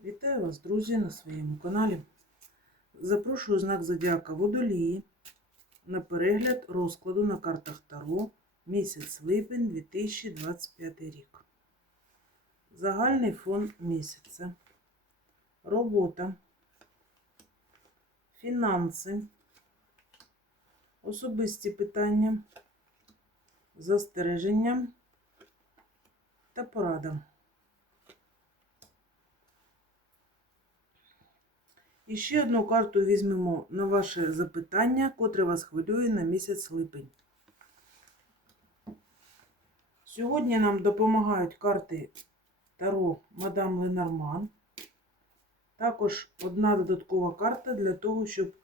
Вітаю вас, друзі, на своєму каналі. Запрошую знак Зодіака Водолії на перегляд розкладу на картах Таро місяць липень 2025 рік. Загальний фон місяця. Робота. Фінанси. Особисті питання. Застереження та порада. І ще одну карту візьмемо на ваше запитання, котре вас хвилює на місяць липень. Сьогодні нам допомагають карти Таро Мадам Ленорман. Також одна додаткова карта для того, щоб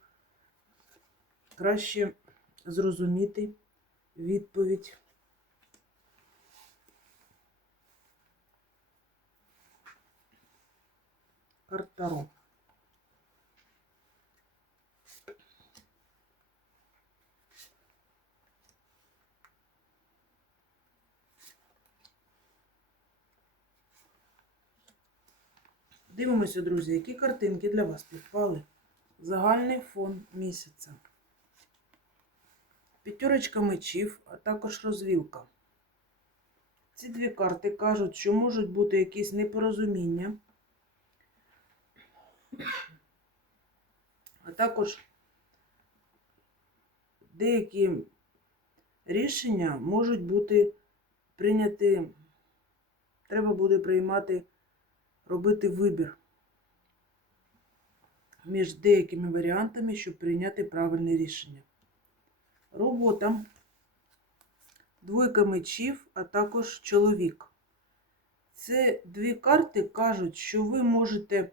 краще зрозуміти відповідь. Карт Таро. Дивимося, друзі, які картинки для вас підпали. Загальний фон місяця. П'ятерочка мечів, а також розвілка. Ці дві карти кажуть, що можуть бути якісь непорозуміння, а також деякі рішення можуть бути прийняті, треба буде приймати робити вибір між деякими варіантами, щоб прийняти правильне рішення. Робота, двойка мечів, а також чоловік. Це дві карти кажуть, що ви можете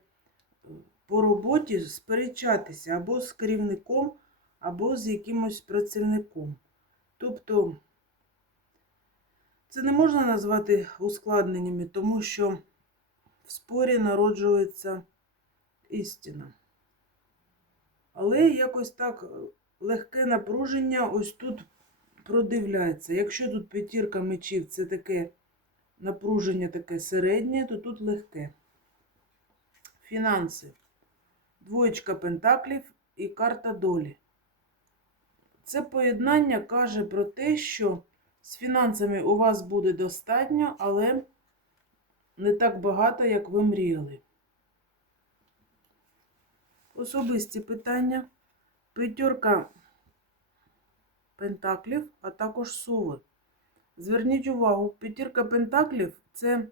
по роботі сперечатися або з керівником, або з якимось працівником. Тобто, це не можна назвати ускладненнями, тому що в спорі народжується істина. Але якось так легке напруження ось тут продивляється. Якщо тут п'ятірка мечів це таке напруження таке середнє, то тут легке. Фінанси. Двоєчка пентаклів і карта долі. Це поєднання каже про те, що з фінансами у вас буде достатньо, але не так багато, як ви мріяли. Особисті питання. П'ятерка пентаклів, а також сови. Зверніть увагу, п'ятірка пентаклів це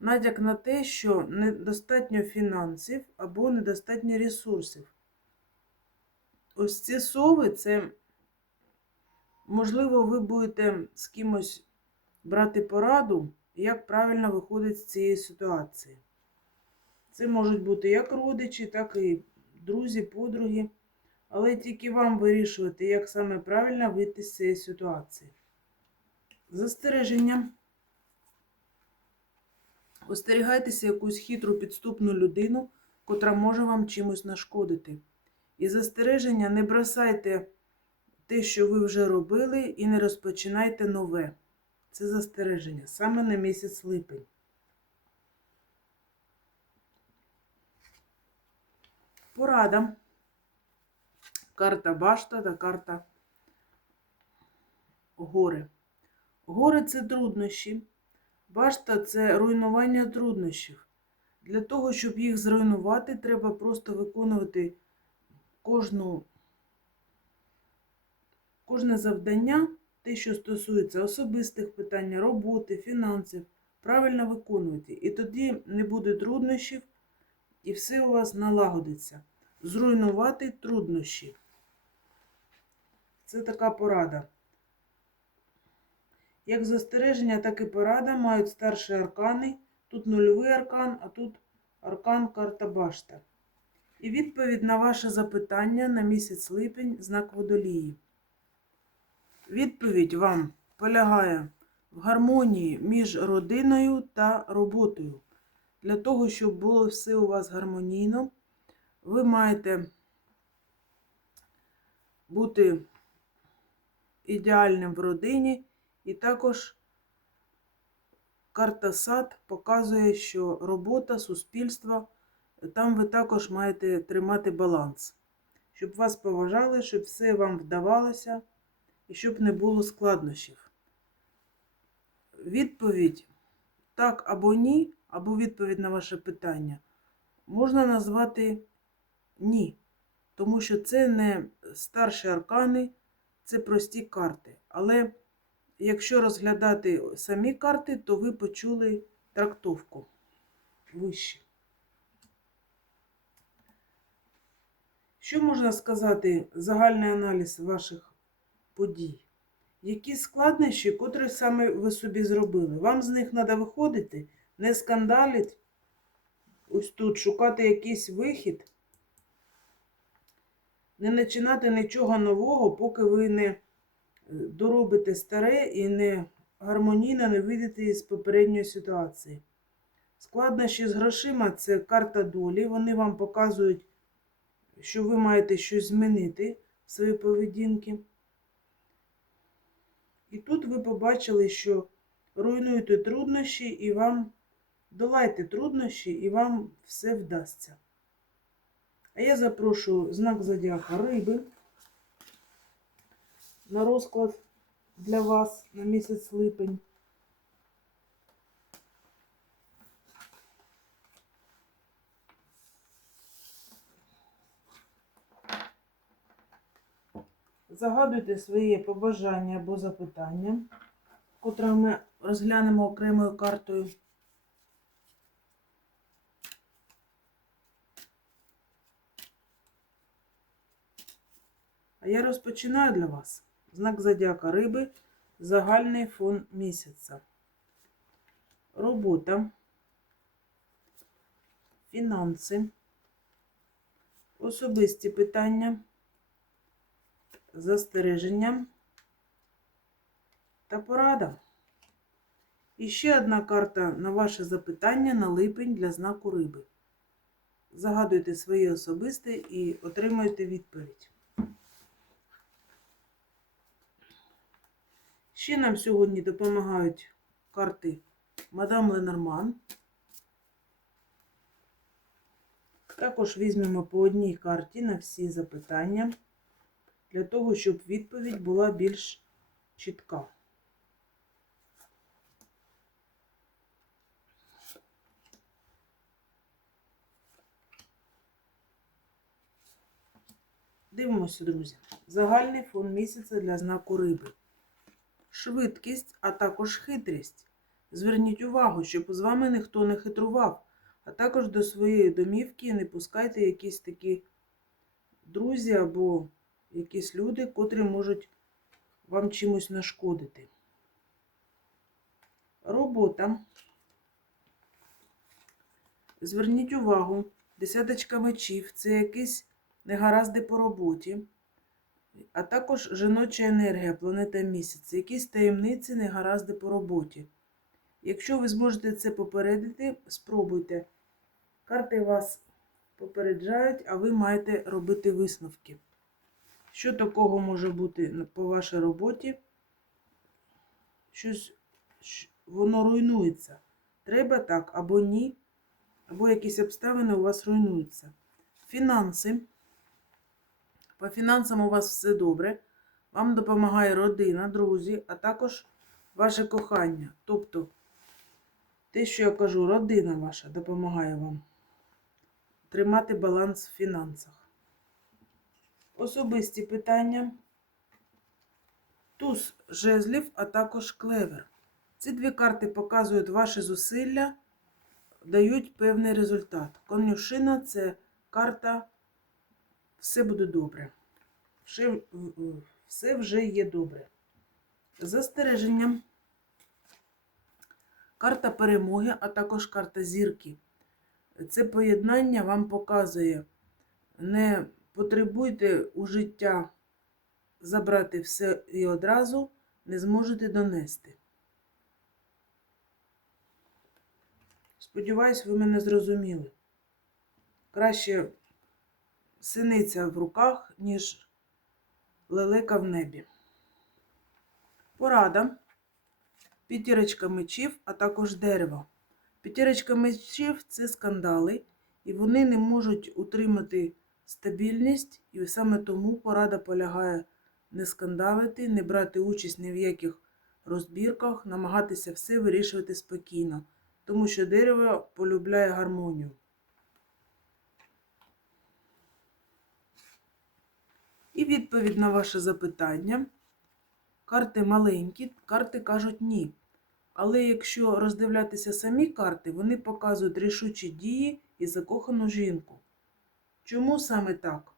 натяк на те, що недостатньо фінансів або недостатньо ресурсів. Ось ці сови це, можливо, ви будете з кимось брати пораду як правильно виходить з цієї ситуації. Це можуть бути як родичі, так і друзі, подруги. Але тільки вам вирішувати, як саме правильно вийти з цієї ситуації. Застереження. Остерігайтеся якусь хитру підступну людину, котра може вам чимось нашкодити. І застереження не бросайте те, що ви вже робили, і не розпочинайте нове. Це застереження саме на місяць липень. Порада. Карта башта та карта гори. Гори це труднощі. Башта це руйнування труднощів. Для того, щоб їх зруйнувати, треба просто виконувати кожну, кожне завдання те, що стосується особистих питань, роботи, фінансів, правильно виконувати. І тоді не буде труднощів, і все у вас налагодиться. Зруйнувати труднощі. Це така порада. Як застереження, так і порада мають старші аркани. Тут нульовий аркан, а тут аркан карта башта. І відповідь на ваше запитання на місяць липень знак водолії. Відповідь вам полягає в гармонії між родиною та роботою. Для того, щоб було все у вас гармонійно, ви маєте бути ідеальним в родині, і також карта сад показує, що робота, суспільство там ви також маєте тримати баланс, щоб вас поважали, щоб все вам вдавалося і щоб не було складнощів. Відповідь так або ні, або відповідь на ваше питання можна назвати ні. Тому що це не старші аркани, це прості карти. Але якщо розглядати самі карти, то ви почули трактовку вище. Що можна сказати загальний аналіз ваших подій? Які складнощі, котрі саме ви собі зробили? Вам з них треба виходити, не скандалити, ось тут шукати якийсь вихід, не починати нічого нового, поки ви не е, доробите старе і не гармонійно не вийдете із попередньої ситуації. Складнощі з грошима це карта долі. Вони вам показують, що ви маєте щось змінити в своїй поведінці. І тут ви побачили, що руйнуєте труднощі і вам долайте труднощі, і вам все вдасться. А я запрошую знак зодіака риби на розклад для вас на місяць липень. Загадуйте своє побажання або запитання, котре ми розглянемо окремою картою. А я розпочинаю для вас. Знак зодіака риби, загальний фон місяця. Робота, фінанси, особисті питання, застереження та порада. І ще одна карта на ваше запитання на липень для знаку риби. Загадуйте своє особисте і отримуйте відповідь. Ще нам сьогодні допомагають карти Мадам Ленорман. Також візьмемо по одній карті на всі запитання, для того, щоб відповідь була більш чітка. Дивимося, друзі. Загальний фон місяця для знаку риби швидкість, а також хитрість. Зверніть увагу, щоб з вами ніхто не хитрував, а також до своєї домівки не пускайте якісь такі друзі або якісь люди, котрі можуть вам чимось нашкодити. Робота. Зверніть увагу, десяточка мечів це якісь негаразди по роботі а також жіноча енергія, планета місяць, якісь таємниці, негаразди по роботі. Якщо ви зможете це попередити, спробуйте. Карти вас попереджають, а ви маєте робити висновки. Що такого може бути по вашій роботі? Щось воно руйнується. Треба так, або ні, або якісь обставини у вас руйнуються. Фінанси. По фінансам у вас все добре. Вам допомагає родина, друзі, а також ваше кохання. Тобто, те, що я кажу, родина ваша допомагає вам тримати баланс в фінансах. Особисті питання. Туз жезлів, а також клевер. Ці дві карти показують ваші зусилля, дають певний результат. Конюшина це карта все буде добре. Все, вже є добре. Застереження. Карта перемоги, а також карта зірки. Це поєднання вам показує, не потребуйте у життя забрати все і одразу не зможете донести. Сподіваюсь, ви мене зрозуміли. Краще синиця в руках, ніж лелека в небі. Порада. П'ятірочка мечів, а також дерево. П'ятірочка мечів це скандали, і вони не можуть утримати стабільність, і саме тому порада полягає не скандалити, не брати участь ні в яких розбірках, намагатися все вирішувати спокійно, тому що дерево полюбляє гармонію. І відповідь на ваше запитання. Карти маленькі, карти кажуть ні. Але якщо роздивлятися самі карти, вони показують рішучі дії і закохану жінку. Чому саме так?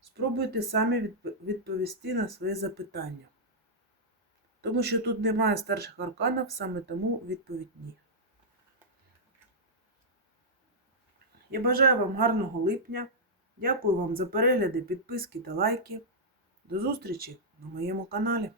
Спробуйте самі відповісти на своє запитання. Тому що тут немає старших арканів, саме тому відповідь ні. Я бажаю вам гарного липня. Дякую вам за перегляди, підписки та лайки. До зустрічі на моєму каналі.